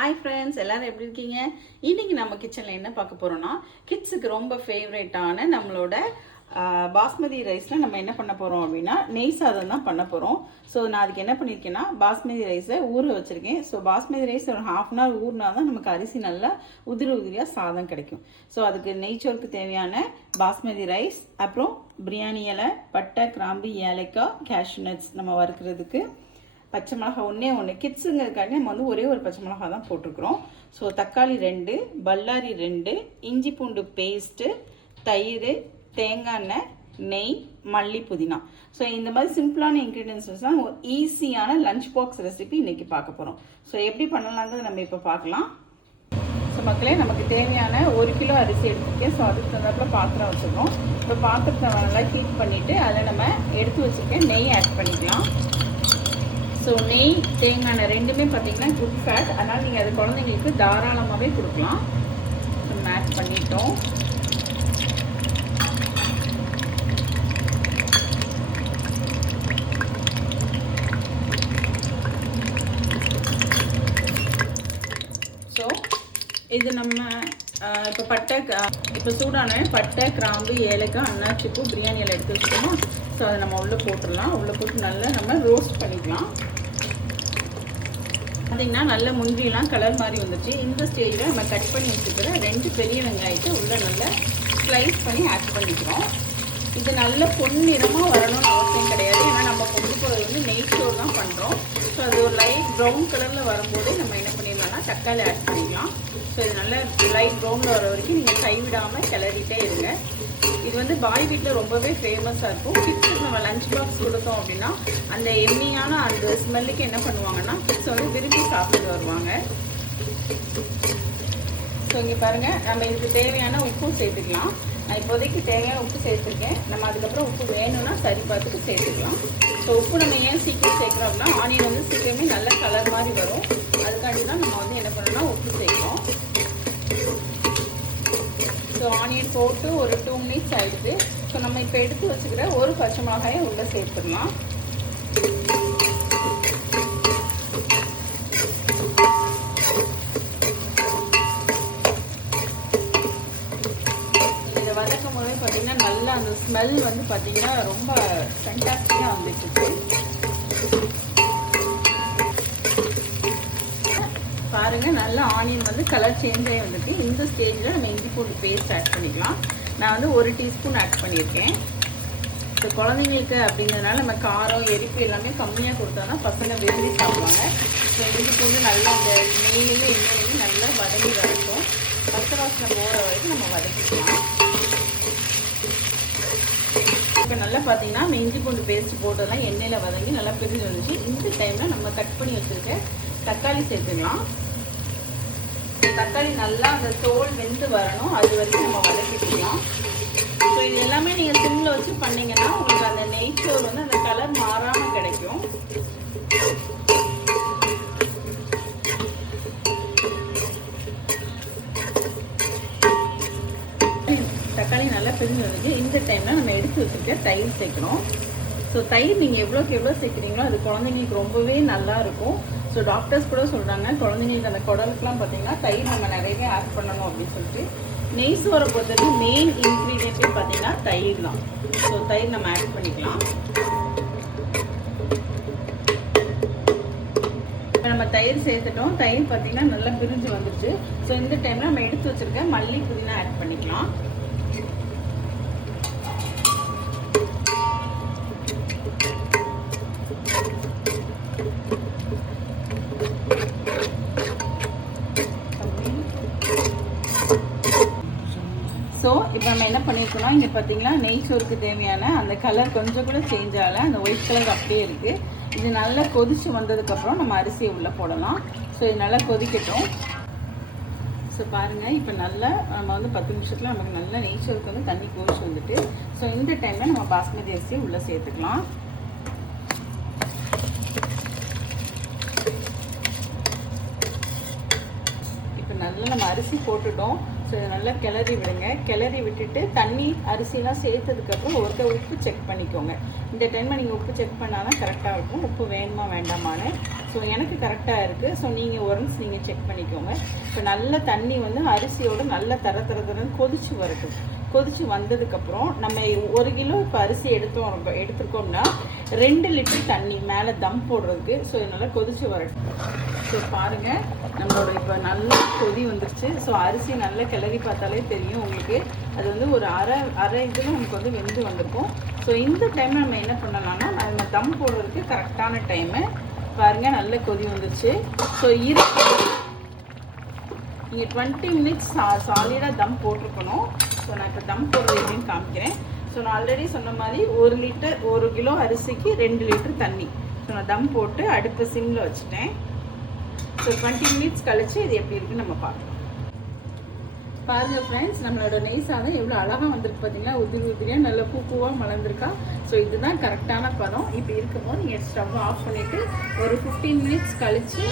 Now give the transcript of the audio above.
Hi friends, எல்லாரும் எப்படி இருக்கீங்க? இன்னைக்கு நம்ம கிச்சனில் என்ன பார்க்க போகிறோம்னா, கிட்ஸுக்கு ரொம்ப ஃபேவரேட்டான நம்மளோட பாஸ்மதி ரைஸில் நம்ம என்ன பண்ண போகிறோம் அப்படின்னா நெய் சாதம் தான் பண்ண போகிறோம். ஸோ நான் அதுக்கு என்ன பண்ணியிருக்கேன்னா பாஸ்மதி ரைஸை ஊற வச்சுருக்கேன். ஸோ பாஸ்மதி ரைஸ் ஒரு 1/2 hour ஊறினா தான் நமக்கு அரிசி நல்லா உதிரியாக சாதம் கிடைக்கும். ஸோ அதுக்கு நெய்ச்சோறுக்கு தேவையான பாஸ்மதி ரைஸ், அப்புறம் பிரியாணி இலை, பட்டை, கிராம்பு, ஏலக்காய், கேஷ்யூ நட்ஸ் நம்ம வறுக்கிறதுக்கு, பச்சை மிளகா ஒன்று கிட்ஸுங்கிறதுக்காண்டி நம்ம வந்து ஒரே ஒரு பச்சை மிளகா தான் போட்டிருக்கிறோம். ஸோ தக்காளி 2, பல்லாரி 2, இஞ்சி பூண்டு பேஸ்ட்டு, தயிர், தேங்காய் எண்ணெய், நெய், மல்லி, புதினா. ஸோ இந்த மாதிரி சிம்பிளான இன்க்ரீடியன்ஸ் தான் ஈஸியான லஞ்ச் பாக்ஸ் ரெசிபி இன்றைக்கி பார்க்க போகிறோம். ஸோ எப்படி பண்ணலாங்கிறது நம்ம இப்போ பார்க்கலாம். ஸோ மக்களே, நமக்கு தேவையான 1 கிலோ அரிசி எடுத்துருக்கேன். ஸோ அதுக்கு தகுந்தாப்பில் பாத்திரம் வச்சுருக்கோம். இப்போ பாத்திரத்தை நல்லா ஹீட் பண்ணிவிட்டு அதில் நம்ம எடுத்து வச்சுருக்கேன் நெய் ஆட் பண்ணிக்கலாம். ஸோ நெய், தேங்காய் எண்ணெய் ரெண்டுமே பார்த்தீங்கன்னா குட் ஃபேட், அதனால் நீங்கள் அது குழந்தைங்களுக்கு தாராளமாகவே கொடுக்கலாம். நம்ம ஆட் பண்ணிட்டோம். ஸோ இது நம்ம இப்போ சூடான பட்டை, கிராம்பு, ஏலக்காய், அன்னாச்சிப்பூ, பிரியாணி எல்லாம் எடுத்து வச்சுக்கோமா. ஸோ அதை நம்ம உள்ளே போட்டுடலாம். உள்ளே போட்டு நல்லா நம்ம ரோஸ்ட் பண்ணிக்கலாம். பார்த்திங்கன்னா நல்ல முந்திரிலாம் கலர் மாதிரி வந்துச்சு. இந்த ஸ்டேஜில் நம்ம கட் பண்ணி வச்சுக்கிற 2 பெரிய வெங்காயத்தை உள்ளே நல்லா ஸ்லைஸ் பண்ணி ஆட் பண்ணிக்கிறோம். இது நல்ல பொன்னிறமாக வரணும்னு அவசியம் கிடையாது. ஏன்னா நம்ம கொண்டு போகிறது வந்து நெய்ச்சோறு தான் பண்ணுறோம். ஸோ அது ஒரு லைட் ப்ரௌன் கலரில் வரும்போதே நம்ம என்ன பண்ணிடலாம்னா தக்காளி ஆட் பண்ணிக்கலாம். ஸோ இது நல்ல லைட் ப்ரௌனில் வர வரைக்கும் நீங்கள் கைவிடாமல் கிளறிட்டே இருங்க. இது வந்து பாய் வீட்டில் ரொம்பவே ஃபேமஸாக இருக்கும். கிட்ஸுக்கு நம்ம லஞ்ச் பாக்ஸ் கொடுத்தோம் அப்படின்னா அந்த எம்மியான அந்த ஸ்மெல்லுக்கு என்ன பண்ணுவாங்கன்னா கிட்ஸ் வந்து விரும்பி சாப்பிட்டு வருவாங்க. ஸோ இங்கே பாருங்கள், நம்ம இதுக்கு தேவையான உப்பும் சேர்த்துக்கலாம். நான் இப்போதைக்கு தேவையான உப்பு சேர்த்துருக்கேன். நம்ம அதுக்கப்புறம் உப்பு வேணும்னா சரி பார்த்துட்டு சேர்த்துக்கலாம். ஸோ உப்பு நம்ம ஏன் சீக்கிரம் சேர்க்குறோம் அப்படின்னா ஆனியன் வந்து சீக்கிரமே நல்ல கலர் மாதிரி வரும். அதுக்காண்டி தான் நம்ம வந்து என்ன பண்ணோம்னா உப்பு சேர்க்கிறோம். ஸோ ஆனியன் போட்டு ஒரு 2 minutes ஆகிடுது. ஸோ நம்ம இப்போ எடுத்து வச்சுக்கிற ஒரு பச்சை மிளகாயை உள்ளே சேர்த்துடலாம். இதை வதக்கும் போதே பார்த்தீங்கன்னா நல்லா அந்த ஸ்மெல் வந்து பார்த்தீங்கன்னா ரொம்ப ஃபேண்டாஸ்டிக்காக வந்துட்டு பாருங்கள். நல்லா ஆனியன் வந்து கலர் சேஞ்ச் ஆகி வந்துட்டு இந்த ஸ்டேஜில் நம்ம இஞ்சி பூண்டு பேஸ்ட் ஆட் பண்ணிக்கலாம். நான் வந்து 1 டீஸ்பூன் ஆட் பண்ணியிருக்கேன். ஸோ குழந்தைங்களுக்கு அப்படிங்கிறதுனால நம்ம காரம், எரிப்பு எல்லாமே கம்மியாக கொடுத்தா தான் பசங்க விரும்பி சாப்பிடுவாங்க. ஸோ இஞ்சி பூண்டு நல்லா அந்த நெய்யிலையும் எண்ணெயிலையும் நல்லா வதங்கி வரைக்கும் பச்சை வாசனை போகிற வரைக்கும் நம்ம வதக்கிக்கலாம். இப்போ நல்லா பார்த்தீங்கன்னா நம்ம இஞ்சி பூண்டு பேஸ்ட் போட்டதெல்லாம் எண்ணெயில் வதங்கி நல்லா பிரிஞ்சு வந்துச்சு. இந்த டைமில் நம்ம கட் பண்ணி வச்சுருக்க தக்காளி சேர்த்துக்கலாம். தக்காளி நல்லா அந்த தோல் வெந்து வரணும், அது வரைக்கும் நம்ம வதக்கிக்கலாம். ஸோ இது எல்லாமே நீங்கள் சிம்மில் வச்சு பண்ணிங்கன்னா உங்களுக்கு அந்த நெய்ச்சோறு வந்து அந்த கலர் மாறாமல் கிடைக்கும். தக்காளி நல்லா பிரிஞ்சு வந்துச்சு. இந்த டைமில் நம்ம எடுத்து வச்சுருக்க தயிர் சேர்க்கணும். ஸோ தயிர் நீங்கள் எவ்வளோக்கு எவ்வளோ சேர்க்குறீங்களோ அது குழந்தைங்களுக்கு ரொம்பவே நல்லா இருக்கும். ஸோ டாக்டர்ஸ் கூட சொல்கிறாங்க குழந்தைங்களுக்கு அந்த குடலுக்குலாம் பார்த்தீங்கன்னா தயிர் நம்ம நிறையவே ஆட் பண்ணணும் அப்படின்னு சொல்லிட்டு. நெய் சோறை பொறுத்தவரைக்கும் மெயின் இன்க்ரீடியன்ட்டே பார்த்தீங்கன்னா தயிர் தான். ஸோ தயிர் நம்ம ஆட் பண்ணிக்கலாம். இப்போ நம்ம தயிர் சேர்த்துட்டோம். தயிர் பார்த்தீங்கன்னா நல்லா பிரிஞ்சு வந்துடுச்சு. ஸோ இந்த டைமில் நம்ம எடுத்து வச்சுருக்க மல்லி, புதினா ஆட் பண்ணிக்கலாம். ஸோ இப்போ நம்ம என்ன பண்ணியிருக்கோம்னா இங்கே பார்த்தீங்கன்னா நெய்ச்சோறுக்கு தேவையான அந்த கலர் கொஞ்சம் கூட சேஞ்ச் ஆகலை, அந்த ஒயிட் கலர் அப்படியே இருக்குது. இது நல்லா கொதிச்சு வந்ததுக்கப்புறம் நம்ம அரிசியை உள்ளே போடலாம். ஸோ இது நல்லா கொதிக்கட்டும். ஸோ பாருங்கள், இப்போ நல்லா நம்ம வந்து 10 நிமிஷத்தில் நமக்கு நல்லா நெய்ச்சோறுக்கு வந்து தண்ணி கொதிச்சு வந்துட்டு. ஸோ இந்த டைமில் நம்ம பாஸ்மதி அரிசியை உள்ளே சேர்த்துக்கலாம். நல்லா நம்ம அரிசி போட்டுட்டோம். ஸோ இதை நல்லா கிளறி விடுங்க. கிளறி விட்டுட்டு தண்ணி அரிசிலாம் சேர்த்ததுக்கப்புறம் ஒருக்க உப்பு செக் பண்ணிக்கோங்க. இந்த டைமில் நீங்கள் உப்பு செக் பண்ணால் தான் கரெக்டாக இருக்கும். உப்பு வேணுமா வேண்டாமான்னு. ஸோ எனக்கு கரெக்டாக இருக்குது. ஸோ நீங்கள் ஒன்ஸ் நீங்கள் செக் பண்ணிக்கோங்க. இப்போ நல்ல தண்ணி வந்து அரிசியோடு நல்லா தரன்னு கொதிச்சு வரட்டும். கொதிச்சு வந்ததுக்கப்புறம் நம்ம 1 கிலோ இப்போ அரிசி எடுத்துருக்கோம்னா 2 லிட்டர் தண்ணி மேலே தம் போடுறதுக்கு. ஸோ இதனால் கொதிச்சு வரட்டும். ஸோ பாருங்கள், நம்மளோட இப்போ நல்லா கொதி வந்துருச்சு. ஸோ அரிசி நல்லா கிளறி பார்த்தாலே தெரியும் உங்களுக்கு. அது வந்து ஒரு அரை இதில் நமக்கு வந்து வெந்து வந்திருக்கும். ஸோ இந்த டைமில் நம்ம என்ன பண்ணலாம்னா நம்ம தம் போடுறதுக்கு கரெக்டான டைமு. பாருங்கள், நல்ல கொதி வந்துருச்சு. ஸோ நீங்கள் 20 மினிட்ஸ் சாலிடாக தம் போட்டிருக்கணும். ஸோ நான் இப்போ தம் போடுறது எப்படின்னு காமிக்கிறேன். ஸோ நான் ஆல்ரெடி சொன்ன மாதிரி 1 கிலோ அரிசிக்கு 2 லிட்டர் தண்ணி. ஸோ நான் தம் போட்டு அடுப்பு சிம்மில் வச்சுட்டேன். ஸோ 20 மினிட்ஸ் கழிச்சு இது எப்படி இருக்குன்னு நம்ம பார்க்கலாம். பாருங்கள் ஃப்ரெண்ட்ஸ், நம்மளோட நெய் சாதம் எவ்வளோ அழகாக வந்திருக்கு பார்த்தீங்களா. உதிரியாக நல்லா பூவாக மலர்ந்துருக்கா. ஸோ இதுதான் கரெக்டான பதம். இப்போ இருக்கும்போது நீங்கள் ஸ்டவ் ஆஃப் பண்ணிவிட்டு ஒரு 15 மினிட்ஸ் கழித்து